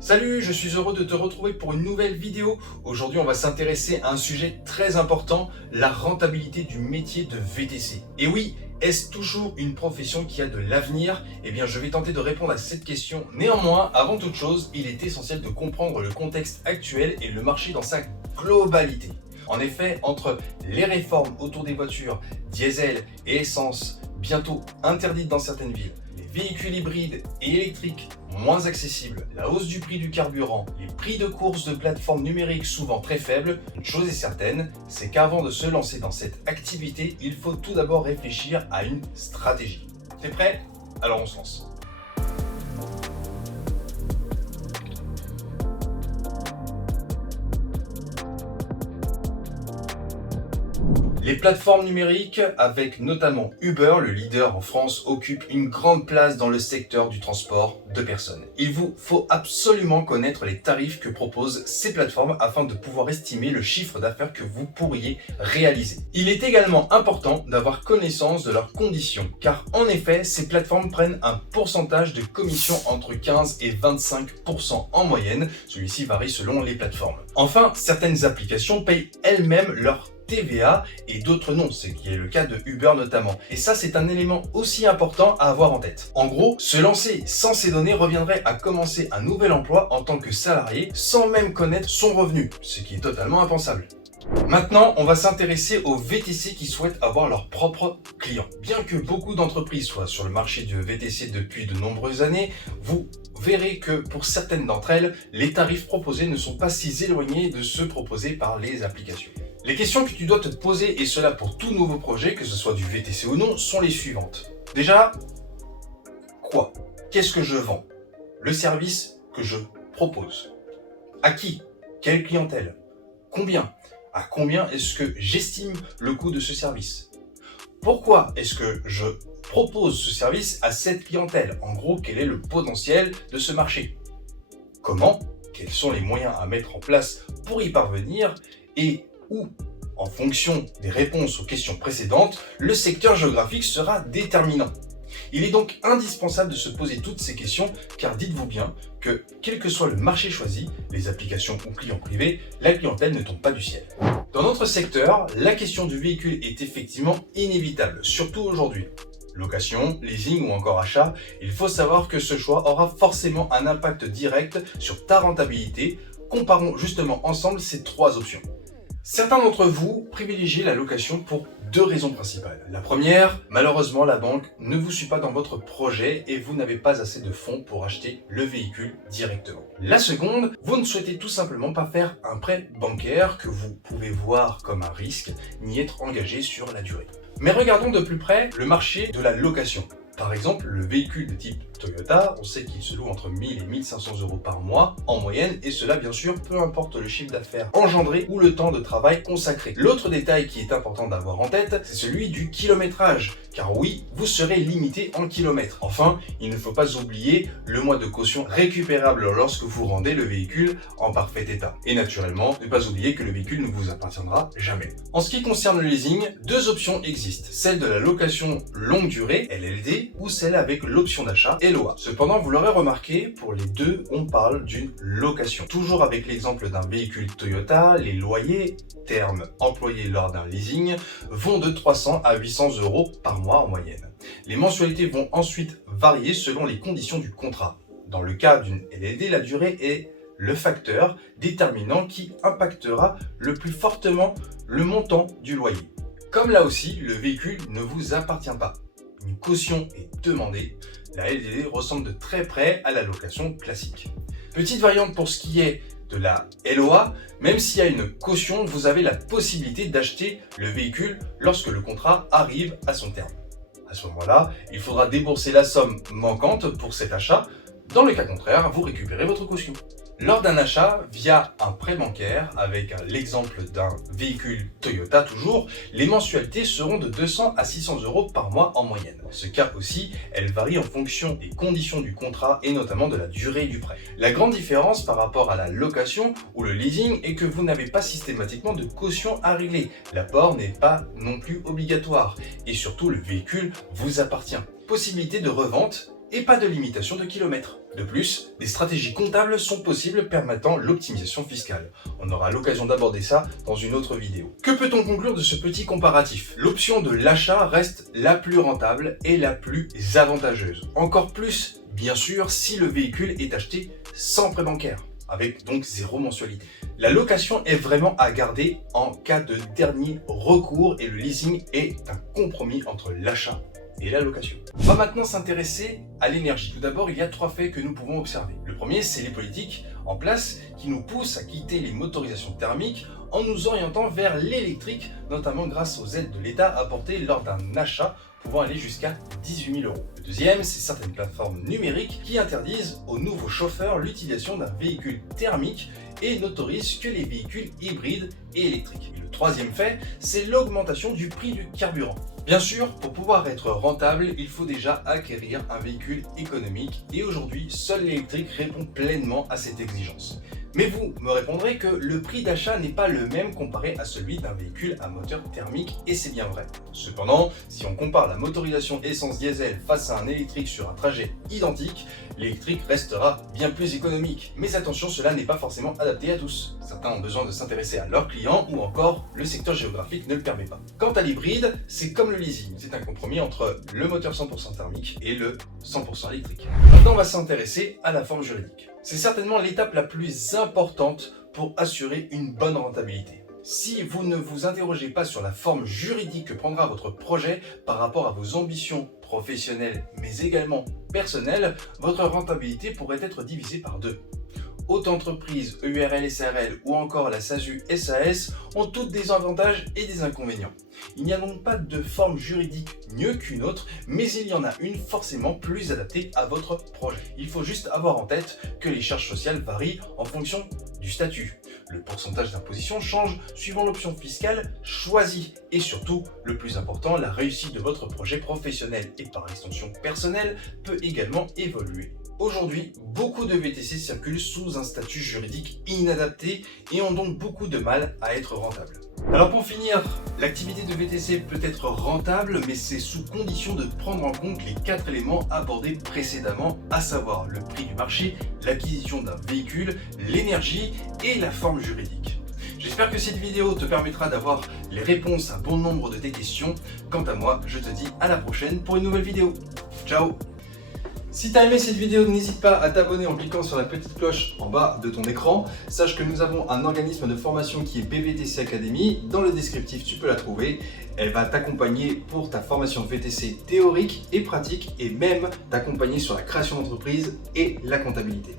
Salut, je suis heureux de te retrouver pour une nouvelle vidéo. Aujourd'hui, on va s'intéresser à un sujet très important, la rentabilité du métier de VTC. Et oui, est-ce toujours une profession qui a de l'avenir? Eh bien, je vais tenter de répondre à cette question. Néanmoins, avant toute chose, il est essentiel de comprendre le contexte actuel et le marché dans sa globalité. En effet, entre les réformes autour des voitures, diesel et essence, bientôt interdites dans certaines villes, les véhicules hybrides et électriques moins accessibles, la hausse du prix du carburant, les prix de course de plateformes numériques souvent très faibles, une chose est certaine, c'est qu'avant de se lancer dans cette activité, il faut tout d'abord réfléchir à une stratégie. T'es prêt? Alors on se lance. Les plateformes numériques, avec notamment Uber, le leader en France, occupent une grande place dans le secteur du transport de personnes. Il vous faut absolument connaître les tarifs que proposent ces plateformes afin de pouvoir estimer le chiffre d'affaires que vous pourriez réaliser. Il est également important d'avoir connaissance de leurs conditions, car en effet, ces plateformes prennent un pourcentage de commission entre 15 et 25% en moyenne. Celui-ci varie selon les plateformes. Enfin, certaines applications payent elles-mêmes leur TVA et d'autres non, ce qui est le cas de Uber notamment. Et ça, c'est un élément aussi important à avoir en tête. En gros, se lancer sans ces données reviendrait à commencer un nouvel emploi en tant que salarié sans même connaître son revenu, ce qui est totalement impensable. Maintenant, on va s'intéresser aux VTC qui souhaitent avoir leurs propres clients. Bien que beaucoup d'entreprises soient sur le marché du VTC depuis de nombreuses années, vous verrez que pour certaines d'entre elles, les tarifs proposés ne sont pas si éloignés de ceux proposés par les applications. Les questions que tu dois te poser, et cela pour tout nouveau projet, que ce soit du VTC ou non, sont les suivantes. Déjà, quoi? Qu'est-ce que je vends? Le service que je propose. À qui? Quelle clientèle? Combien? À combien est-ce que j'estime le coût de ce service? Pourquoi est-ce que je propose ce service à cette clientèle? En gros, quel est le potentiel de ce marché? Comment? Quels sont les moyens à mettre en place pour y parvenir? Et où, en fonction des réponses aux questions précédentes, le secteur géographique sera déterminant. Il est donc indispensable de se poser toutes ces questions, car dites-vous bien que, quel que soit le marché choisi, les applications ou clients privés, la clientèle ne tombe pas du ciel. Dans notre secteur, la question du véhicule est effectivement inévitable, surtout aujourd'hui. Location, leasing ou encore achat, il faut savoir que ce choix aura forcément un impact direct sur ta rentabilité. Comparons justement ensemble ces trois options. Certains d'entre vous privilégient la location pour deux raisons principales. La première, malheureusement, la banque ne vous suit pas dans votre projet et vous n'avez pas assez de fonds pour acheter le véhicule directement. La seconde, vous ne souhaitez tout simplement pas faire un prêt bancaire que vous pouvez voir comme un risque, ni être engagé sur la durée. Mais regardons de plus près le marché de la location. Par exemple, le véhicule de type Toyota, on sait qu'il se loue entre 1000 et 1500 € par mois en moyenne, et cela bien sûr peu importe le chiffre d'affaires engendré ou le temps de travail consacré. L'autre détail qui est important d'avoir en tête, c'est celui du kilométrage, car oui, vous serez limité en kilomètres. Enfin, il ne faut pas oublier le mois de caution récupérable lorsque vous rendez le véhicule en parfait état. Et naturellement, ne pas oublier que le véhicule ne vous appartiendra jamais. En ce qui concerne le leasing, deux options existent, celle de la location longue durée, LLD, ou celle avec l'option d'achat, LOA. Cependant, vous l'aurez remarqué, pour les deux, on parle d'une location. Toujours avec l'exemple d'un véhicule Toyota, les loyers, terme employé lors d'un leasing, vont de 300 à 800 € par mois en moyenne. Les mensualités vont ensuite varier selon les conditions du contrat. Dans le cas d'une LLD, la durée est le facteur déterminant qui impactera le plus fortement le montant du loyer. Comme là aussi, le véhicule ne vous appartient pas. Une caution est demandée. La LLD ressemble de très près à la location classique. Petite variante pour ce qui est de la LOA, même s'il y a une caution, vous avez la possibilité d'acheter le véhicule lorsque le contrat arrive à son terme. À ce moment-là, il faudra débourser la somme manquante pour cet achat. Dans le cas contraire, vous récupérez votre caution. Lors d'un achat via un prêt bancaire, avec l'exemple d'un véhicule Toyota toujours, les mensualités seront de 200 à 600 € par mois en moyenne. Ce cas aussi, elle varie en fonction des conditions du contrat et notamment de la durée du prêt. La grande différence par rapport à la location ou le leasing est que vous n'avez pas systématiquement de caution à régler. L'apport n'est pas non plus obligatoire et surtout le véhicule vous appartient. Possibilité de revente et pas de limitation de kilomètres. De plus, des stratégies comptables sont possibles permettant l'optimisation fiscale. On aura l'occasion d'aborder ça dans une autre vidéo. Que peut-on conclure de ce petit comparatif? L'option de l'achat reste la plus rentable et la plus avantageuse. Encore plus, bien sûr, si le véhicule est acheté sans prêt bancaire, avec donc 0 mensualité. La location est vraiment à garder en cas de dernier recours et le leasing est un compromis entre l'achat et la location. On va maintenant s'intéresser à l'énergie. Tout d'abord, il y a 3 faits que nous pouvons observer. Le premier, c'est les politiques en place qui nous poussent à quitter les motorisations thermiques en nous orientant vers l'électrique, notamment grâce aux aides de l'État apportées lors d'un achat pouvant aller jusqu'à 18 000 €. Le deuxième, c'est certaines plateformes numériques qui interdisent aux nouveaux chauffeurs l'utilisation d'un véhicule thermique et n'autorisent que les véhicules hybrides et électriques. Et le troisième fait, c'est l'augmentation du prix du carburant. Bien sûr, pour pouvoir être rentable, il faut déjà acquérir un véhicule économique et aujourd'hui, seul l'électrique répond pleinement à cette exigence. Mais vous me répondrez que le prix d'achat n'est pas le même comparé à celui d'un véhicule à moteur thermique et c'est bien vrai. Cependant, si on compare la motorisation essence-diesel face à un électrique sur un trajet identique, l'électrique restera bien plus économique. Mais attention, cela n'est pas forcément adapté à tous. Certains ont besoin de s'intéresser à leurs clients ou encore le secteur géographique ne le permet pas. Quant à l'hybride, c'est comme le leasing, c'est un compromis entre le moteur 100% thermique et le 100% électrique. Maintenant, on va s'intéresser à la forme juridique. C'est certainement l'étape la plus importante pour assurer une bonne rentabilité. Si vous ne vous interrogez pas sur la forme juridique que prendra votre projet par rapport à vos ambitions professionnelles mais également personnelles, votre rentabilité pourrait être divisée par 2. Haute entreprise, EURL, SARL ou encore la SASU, SAS ont toutes des avantages et des inconvénients. Il n'y a donc pas de forme juridique mieux qu'une autre, mais il y en a une forcément plus adaptée à votre projet. Il faut juste avoir en tête que les charges sociales varient en fonction du statut. Le pourcentage d'imposition change suivant l'option fiscale choisie et surtout, le plus important, la réussite de votre projet professionnel et par extension personnelle peut également évoluer. Aujourd'hui, beaucoup de VTC circulent sous un statut juridique inadapté et ont donc beaucoup de mal à être rentables. Alors pour finir, l'activité de VTC peut être rentable, mais c'est sous condition de prendre en compte les 4 éléments abordés précédemment, à savoir le prix du marché, l'acquisition d'un véhicule, l'énergie et la forme juridique. J'espère que cette vidéo te permettra d'avoir les réponses à bon nombre de tes questions. Quant à moi, je te dis à la prochaine pour une nouvelle vidéo. Ciao! Si tu as aimé cette vidéo, n'hésite pas à t'abonner en cliquant sur la petite cloche en bas de ton écran. Sache que nous avons un organisme de formation qui est BVTC Academy. Dans le descriptif, tu peux la trouver. Elle va t'accompagner pour ta formation VTC théorique et pratique et même t'accompagner sur la création d'entreprise et la comptabilité.